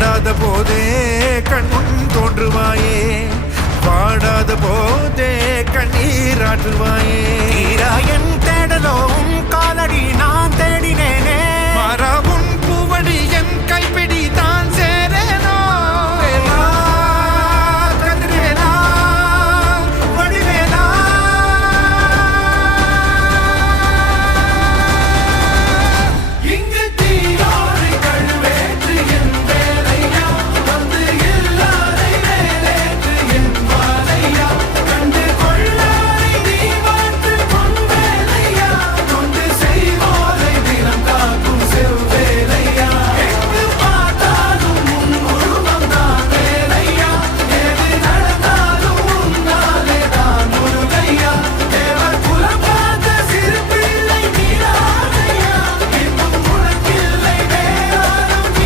தேடாத போதே கண்முன் தோன்றுவாயே, வாடாத போதே கண்ணீராற்றுவாயே. என் தேடலோ உன் காலடி நான் தேடினேனே,